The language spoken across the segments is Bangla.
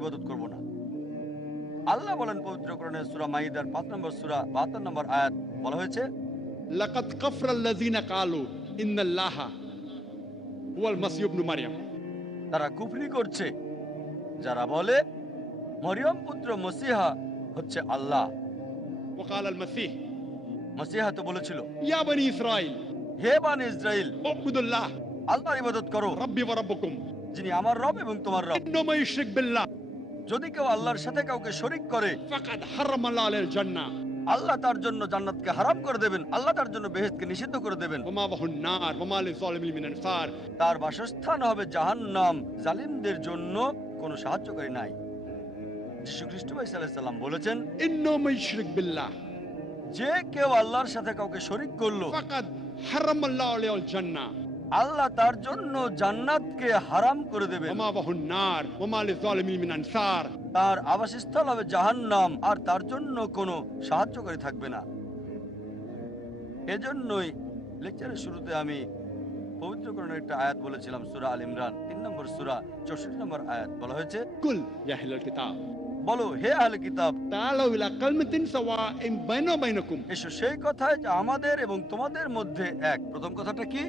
ইবাদত করব না। আল্লাহ বলেন পবিত্র কোরআনে সূরা মাইদার ৫ নম্বর সূরা ৭২ নম্বর আয়াত বলা হয়েছে, লাকাদ কাফরাল্লাযিনা ক্বালু ইন্নাল্লাহা হুয়াল মাসীহ ইবনু মারইয়াম। তারা কুফরি করছে যারা বলে মরিয়ম পুত্র মসিহা হচ্ছে আল্লাহ। ওয়া ক্বালাল মাসীহ মসিহা তো বলেছিল, ইয়া বনি ইসরাঈল হে বানি ইসরাইল, উবুদুল্লাহ আল্লাহর ইবাদত করো, রাব্বি ওয়া রাব্বুকুম যিনি আমার রব এবং তোমার রব। ইন্নামা ইউশরিক বিল্লাহ যদি কেউ আল্লাহর সাথে কাউকে শরীক করে, ফাকাদ হারামাল্লাহু আলাইহিল জান্নাহ আল্লাহ তার জন্য জান্নাতকে হারাম করে দেবেন, আল্লাহ তার জন্য বেহেশতকে নিষিদ্ধ করে দেবেন। ওয়া মাওয়াহুন নার ওয়া মা লিযালিমিন মিন আনসার। তার বাসস্থান হবে জাহান্নাম, জালিমদের জন্য কোনো সাহায্যকারী নাই। যীশু খ্রিস্ট ভাই সাল্লাল্লাহু আলাইহি সাল্লাম বলেছেন, ইন্নামা ইউশরিক বিল্লাহ যে কেউ আল্লাহর সাথে কাউকে শরীক করলো, ফাকাদ হারামাল্লাহু আলাইহিল জান্নাহ আল্লাহ তার জন্য জান্নাতকে হারাম করে দেবেন। ওয়া মাওয়াহুন নার ওয়া মা লিযালিমিন মিন আনসার। তার আবাসস্থল হবে জাহান্নাম, আর তার জন্য কোনো সাহায্যকারী থাকবে না। এজন্যই লেকচারের শুরুতে আমি পবিত্র কোরআনের একটা আয়াত বলেছিলাম, সূরা আল ইমরান ৩ নম্বর সূরা ৬৪ নম্বর আয়াত বলা হয়েছে, কুল ইয়া আহলাল কিতাব বলো হে আহলে কিতাব, তাআলাউ ইলা কালিমাতিন সাওয়াইন বাইনা ওয়া বাইনাকুম। এসো সেই কথায় যা আমাদের এবং তোমাদের মধ্যে এক। প্রথম কথাটা কি?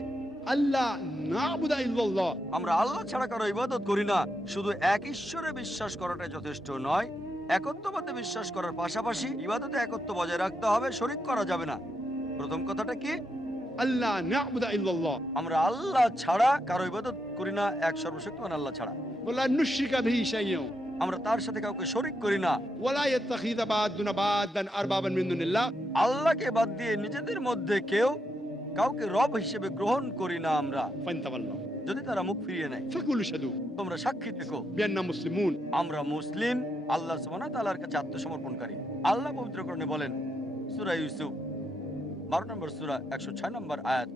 আল্লাহ না'বুদা ইল্লাল্লাহ, আমরা আল্লাহ ছাড়া কারো ইবাদত করি না। শুধু এক ঈশ্বরে বিশ্বাস করাটাই যথেষ্ট নয়, একত্ববাদে বিশ্বাস করার পাশাপাশি ইবাদতে একত্ব বজায় রাখতে হবে, শরীক করা যাবে না। প্রথম কথাটা কি? আল্লাহ না'বুদা ইল্লাল্লাহ আমরা আল্লাহ ছাড়া কারো ইবাদত করি না, এক সর্বশক্তিমান আল্লাহ ছাড়া। ওয়ালা নুশরিকা বিহি শাইয়্যান আমরা তার সাথে কাউকে শরীক করি না। ওয়ালা ইয়াত্তাখিযা বা'দুনা বা'দান আরবাবান মিন দুনিল্লাহ, আল্লাহকে বাদ দিয়ে নিজেদের মধ্যে কেউ কাউকে রব হিসেবে গ্রহণ করি না আমরা। ফান্তাওয়াল্লাহ যদি তারা মুখ ফিরিয়ে নেয়, ফাকুলু শাদু তোমরা সাক্ষী থেকো বিআন্না মুসলিমুন। আমরা মুসলিম, আল্লাহ সুবহানাহু ওয়া তাআলার কাছে আত্মসমর্পণকারী। আল্লাহ পবিত্র কোরআনে বলেন, সূরা ইউসুফ 12 নম্বর সূরা 106 নম্বর আয়াত,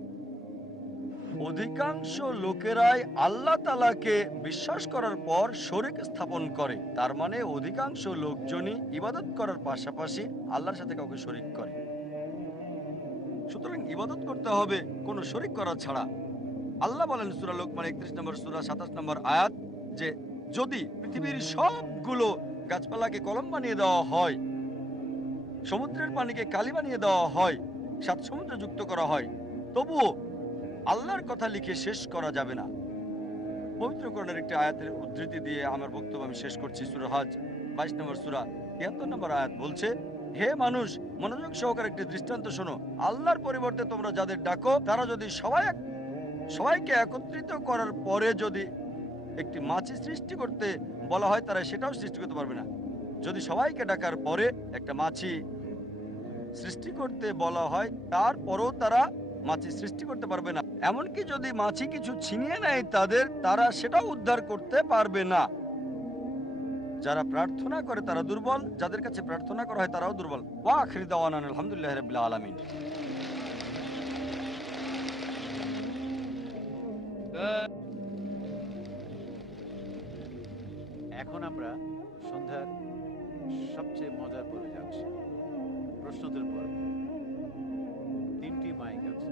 অধিকাংশ লোকেরাই আল্লাহ তাআলাকে বিশ্বাস করার পর শরীক স্থাপন করে। তার মানে অধিকাংশ লোকজনই ইবাদত করার পাশাপাশি আল্লাহর সাথে কাউকে শরীক করে। সুতরাং ইবাদত করতে হবে কোনো শরীক করা ছাড়া। আল্লাহ বলেন সূরা লোকমান 31 নম্বর সূরা 27 নম্বর আয়াত, যে যদি পৃথিবীর সবগুলো গাছপালাকে কলম বানিয়ে দেওয়া হয়, সমুদ্রের পানিকে কালি বানিয়ে দেওয়া হয়, 7 সমুদ্র যুক্ত করা হয়, তবুও আল্লাহর কথা লিখে শেষ করা যাবে না। পবিত্র কোরআনের একটি আয়াতের উদ্ধৃতি দিয়ে আমার বক্তব্য আমি শেষ করছি। সূরা হজ 22 নম্বর সূরা 73 নম্বর আয়াত বলছে, হে মানুষ, মনোযোগ সহকারে একটি দৃষ্টান্ত শোনো। আল্লাহর পরিবর্তে তোমরা যাদের ডাকো, তারা যদি সবাইকে একত্রিত করার পরে যদি একটি মাছি সৃষ্টি করতে বলা হয়, তারা সেটাও সৃষ্টি করতে পারবে না। যদি সবাইকে ডাকার পরে একটা মাছি সৃষ্টি করতে বলা হয়, তারপরও তারা মাছি সৃষ্টি করতে পারবে না। এমনকি যদি মাছি কিছু ছিনিয়ে নেয় তারা সেটাও উদ্ধার করতে পারবে না। যারা প্রার্থনা করে তারা দুর্বল, যাদের কাছে প্রার্থনা করা হয় তারাও দুর্বল। ওয়া আখির দাওয়ানা আলহামদুলিল্লাহি রাব্বিল আলামিন। এখন আমরা সন্ধ্যার সবচেয়ে মজার পর্বে যাচ্ছি, প্রশ্নোত্তর পর্ব। 3টি মাইক আছে,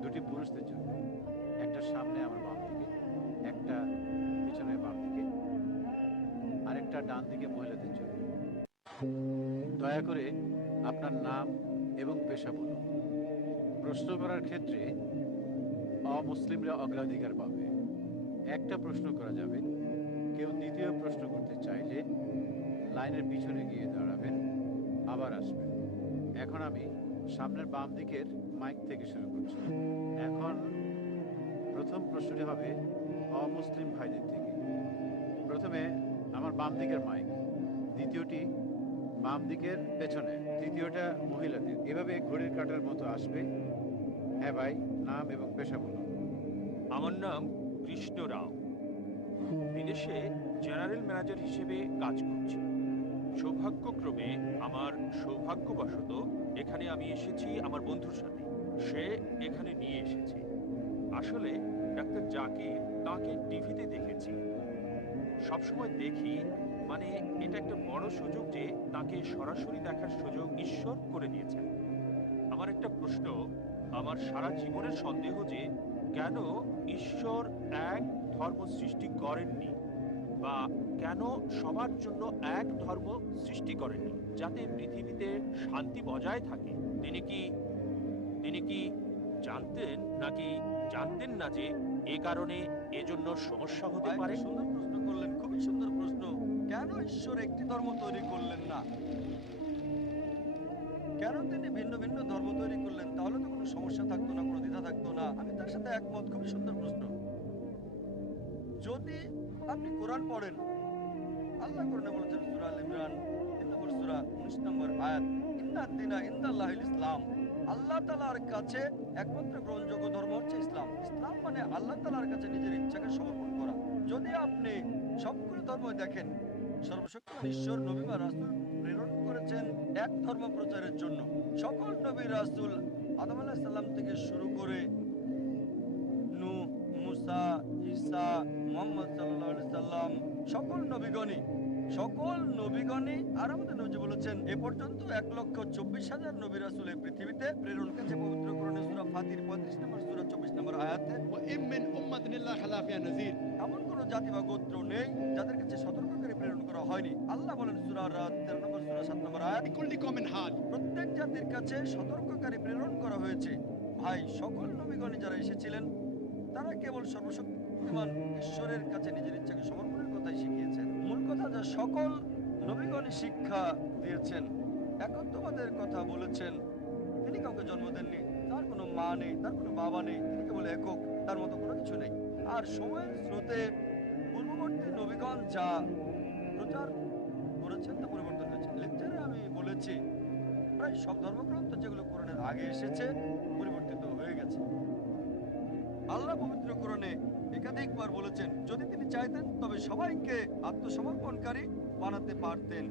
2টি পুরুষদের জন্য, একটা সামনে আমার বাম দিকে, একটা পিছনে বাম দিকে, আর একটা ডান দিকে মহিলাদের জন্য। দয়া করে আপনার নাম এবং পেশা বলুন। প্রশ্ন করার ক্ষেত্রে অমুসলিমরা অগ্রাধিকার পাবে। একটা প্রশ্ন করা যাবে। কেউ দ্বিতীয় প্রশ্ন করতে চাইলে লাইনের পিছনে গিয়ে দাঁড়াবেন, আবার আসবেন। এখন আমি সামনের বাম দিকের মাইক থেকে শুরু করছি। এখন প্রথম প্রশ্নটি হবে অমুসলিম ভাইদের থেকে। প্রথমে আমার বাম দিকের মাইক, দ্বিতীয়টি বাম দিকের পেছনে, তৃতীয়টা মহিলাদের। এভাবে ঘড়ির কাঁটার মতো আসবে। হ্যাঁ ভাই, নাম এবং পেশা বলুন। আমার নাম কৃষ্ণ রাও, বিদেশে জেনারেল ম্যানেজার হিসেবে কাজ করছি। সৌভাগ্যক্রমে আমার সৌভাগ্যবশত এখানে আমি এসেছি আমার বন্ধুর সাথে, সে এখানে নিয়ে এসেছে। আসলে ডাক্তার জাকির, তাকে টিভিতে দেখেছি, সবসময় দেখি, মানে এটা একটা বড় সুযোগ যে তাকে সরাসরি দেখার সুযোগ ঈশ্বর করে দিয়েছেন। আমার একটা প্রশ্ন, আমার সারা জীবনের সন্দেহ যে কেন ঈশ্বর এক ধর্ম সৃষ্টি করেননি, বা কেন সবার জন্য এক ধর্ম সৃষ্টি করেননি যাতে পৃথিবীতে শান্তি বজায় থাকে? তিনি কি জানতেন নাকি জানতেন না যে এ কারণে এজন্য সমস্যা হতে ভাই, পারে? একটা সুন্দর প্রশ্ন করলেন, খুবই সুন্দর প্রশ্ন। কেন ঈশ্বর একটি ধর্ম তৈরি করলেন না? কেন তিনি ভিন্ন ভিন্ন ধর্ম তৈরি করলেন? তাহলে তো কোনো সমস্যা থাকতো না, কোনো দ্বিধা থাকতো না। আমি তার সাথে একমত, খুবই সুন্দর প্রশ্ন। যদি আপনি কোরআন পড়েন, আল্লাহ কোরআনে বলেছেন সূরা আল ইমরান ৩ নম্বর সূরা ১৯ নম্বর আয়াত, ইন্নাদ দীনা ইনদাল্লাহিল ইসলাম। আল্লাহ তাআলার কাছে একমাত্র গ্রহণযোগ্য ধর্ম হচ্ছে ইসলাম। ইসলাম মানে আল্লাহ তাআলার কাছে নিজের ইচ্ছাকে সমর্পণ করা। যদি আপনি সবগুলো ধর্ম দেখেন, সর্বশক্তিমান ঈশ্বর নবী বা রাসূল প্রেরণ করেছেন এক ধর্ম প্রচারের জন্য। সকল নবী রাসূল আদম আলাইহিস সালাম থেকে শুরু করে নূহ, মুসা, ঈসা, মুহাম্মদ সাল্লাল্লাহু আলাইহি সাল্লাম, সকল নবীগণই আর আমাদের নবী বলেছেন এ পর্যন্ত ১,২৪,০০০ নবী রাসূল এই পৃথিবীতে প্রেরণ করেছে। পবিত্র কোরআনে সূরা ফাতির ৩৫ নম্বর সূরা ২৪ নম্বর আয়াতে, وإن من أمة إلا خلا فيها نذير। এমন কোন জাতি বা গোত্র নেই যাদের কাছে সতর্ককারী প্রেরণ করা হয়নি। আল্লাহ বলেন সূরা রাদ ১৩ নম্বর সূরা ৭ নম্বর আয়াত, لكل قوم حال। প্রত্যেক জাতির কাছে সতর্ককারী প্রেরণ করা হয়েছে। ভাই, সকল নবীগণই যারা এসেছিলেন তারা কেবল সর্বশক্তিমান ঈশ্বরের কাছে নিজের ইচ্ছাকে সমর্পণের কথাই শিখিয়েছেন। মূল কথা যে সকল নবীগণই শিক্ষা দিয়েছেন, একত্ববাদের কথা বলেছেন। তিনি কাউকে জন্ম দেননি, তার কোনো মা নেই, তার কোনো বাবা নেই, তিনি কেবল একক, তার মতো কোনো কিছু নেই। আর সময়ের স্রোতে পূর্ববর্তী নবীগণ যা প্রচার করেছেন তা পরিবর্তন হয়েছে। লেকচারে আমি বলেছি প্রায় সব ধর্মগ্রন্থ যেগুলো কোরআনের আগে এসেছে পরিবর্তিত হয়ে গেছে। আল্লাহ পবিত্র কোরআনে একাধিকবার বলেছেন যদি তিনি চাইতেন তবে সবাইকে আত্মসমর্পণকারী বানাতে পারতেন,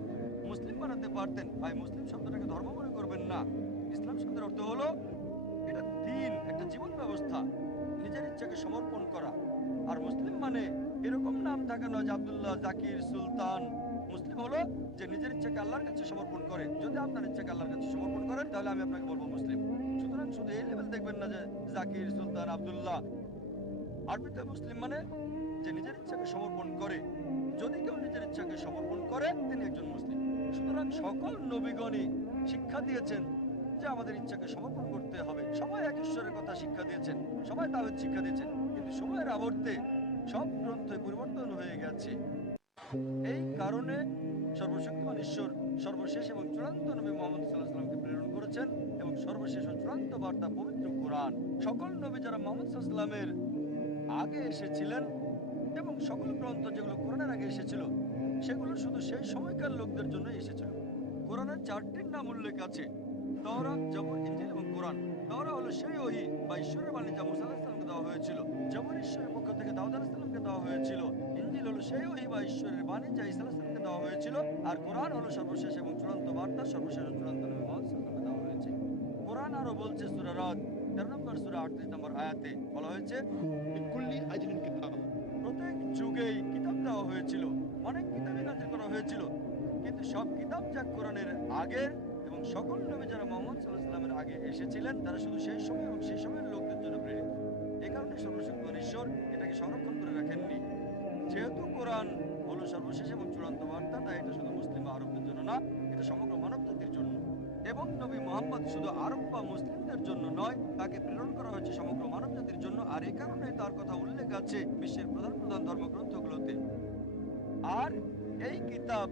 মুসলিম বানাতে পারতেন। ভাই, মুসলিম শব্দটাকে ধর্ম মনে করবেন না। ইসলাম শব্দের অর্থ হলো এটা দ্বীন, একটা জীবন ব্যবস্থা, নিজের ইচ্ছাকে সমর্পণ করা। আর মুসলিম মানে এরকম নাম থাকা নয় যে আব্দুল্লাহ, জাকির, সুলতান। মুসলিম হলো যে নিজের ইচ্ছাকে আল্লাহর কাছে সমর্পণ করে। যদি আপনার ইচ্ছাকে আল্লাহর কাছে সমর্পণ করেন তাহলে আমি আপনাকে বলবো মুসলিম। সুতরাং শুধু এই লেভেল দেখবেন না যে জাকির, সুলতান, আব্দুল্লাহ। আরবিতে মুসলিম মানে যে নিজের ইচ্ছাকে সমর্পণ করে। যদি কেউ নিজের ইচ্ছাকে সমর্পণ করে তিনি একজন মুসলিম। সুতরাং সকল নবীগণই শিক্ষা দিয়েছেন যে আমাদের ইচ্ছাকে সমর্পণ করতে হবে। সবাই এক ঈশ্বরের কথা শিক্ষা দিয়েছেন, সবাই তাওহীদ শিক্ষা দিয়েছেন। কিন্তু সময়ের আবর্তে সব গ্রন্থে পরিবর্তন হয়ে গেছে। এই কারণে সর্বশক্তিমান ঈশ্বর সর্বশেষ এবং চূড়ান্ত নবী মুহাম্মদ সাল্লাল্লাহু আলাইহি ওয়াসাল্লামকে প্রেরণ করেছেন এবং সর্বশেষ ও চূড়ান্ত বার্তা পবিত্র কোরআন। সকল নবী যারা মুহাম্মদ সাল্লাল্লাহু আলাইহি ওয়াসাল্লামের আগে এসেছিলেন এবং সকল গ্রন্থ যেগুলো কোরআনের আগে এসেছিল সেগুলো শুধু সেই সময়কার লোকদের জন্য এসেছিল। কোরআনের 4টির নাম উল্লেখ আছে: তাওরাত, জবর, ইনজিল এবং কোরআন। তাওরাত হলো সেই ওহী বা ঈশ্বরের বাণী যা মুসা আলাইহিস সালামকে দেওয়া হয়েছিল। জবর ঈশ্বরের পক্ষ থেকে দাউদ আলাইহিস সালামকে দেওয়া হয়েছিল। ইনজিল হলো সেই ওহী বা ঈশ্বরের বাণী যা ঈসা আলাইহিস সালামকে দেওয়া হয়েছিল। আর কোরআন হলো সর্বশেষ এবং চূড়ান্ত বার্তা, সর্বশেষ ও চূড়ান্ত নবী মুহাম্মদ সাল্লাল্লাহু আলাইহি ওয়াসাল্লামকে দেওয়া হয়েছে। কোরআন আরো বলছে সূরা রাদ 13 নম্বর সূরা 38 নম্বর আয়াতে বলা হয়েছে لكل أجل كتاب। প্রত্যেক যুগেই কিতাব দেওয়া হয়েছিল, অনেক কিতাবই নাযিল করা হয়েছিল, কিন্তু সব কিতাব যা কোরআনের আগের এবং সকল নবী যারা মুহাম্মদ সাল্লাল্লাহু আলাইহি ওয়াসাল্লামের আগে এসেছিলেন তারা শুধু সেই সময় এবং সেই সময়ের লোকদের জন্য প্রেরিত। এই কারণে সর্বশক্তিমান ঈশ্বর এটাকে সংরক্ষণ করে রাখেননি। যেহেতু কোরআন হলো সর্বশেষ এবং চূড়ান্ত বার্তা, তাই এটা শুধু মুসলিম বা আরবদের জন্য না, এটা সমগ্র মানব জাতির জন্য। এবং নবী মুহাম্মদ শুধু আরব বা মুসলিমদের জন্য নয়, তাকে প্রেরণ করা হয়েছে সমগ্র মানব জাতির জন্য। আর এই কারণে তার কথা উল্লেখ আছে বিশ্বের প্রধান প্রধান ধর্মগ্রন্থগুলোতে। আর এই কিতাব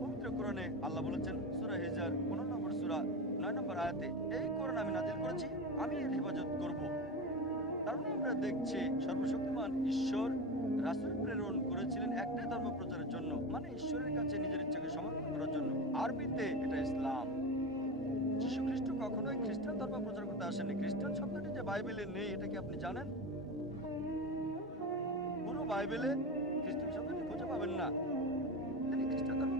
পবিত্র কোরআনে আল্লাহ বলেছেন সূরা হিজর 15 নম্বর সূরা 9 নম্বর আয়াতে, এই কোরআন আমি নাজিল করেছি, আমি এর হেফাজত করব। তার মানে আমরা দেখছি সর্বশক্তিমান ঈশ্বর রাসূল প্রেরণ করেছিলেন একটাই ধর্ম প্রচারের জন্য, মানে ঈশ্বরের কাছে নিজের ইচ্ছাকে সমর্পণ করার জন্য। আরবিতে এটা ইসলাম। যীশু খ্রিস্ট কখনোই খ্রিস্টান ধর্ম প্রচার করতে আসেননি। খ্রিস্টান শব্দটি যে বাইবেলে নেই এটা কি আপনি জানেন? পুরো বাইবেলে খ্রিস্টান শব্দটি খুঁজে পাবেন না। তিনি খ্রিস্টান ধর্ম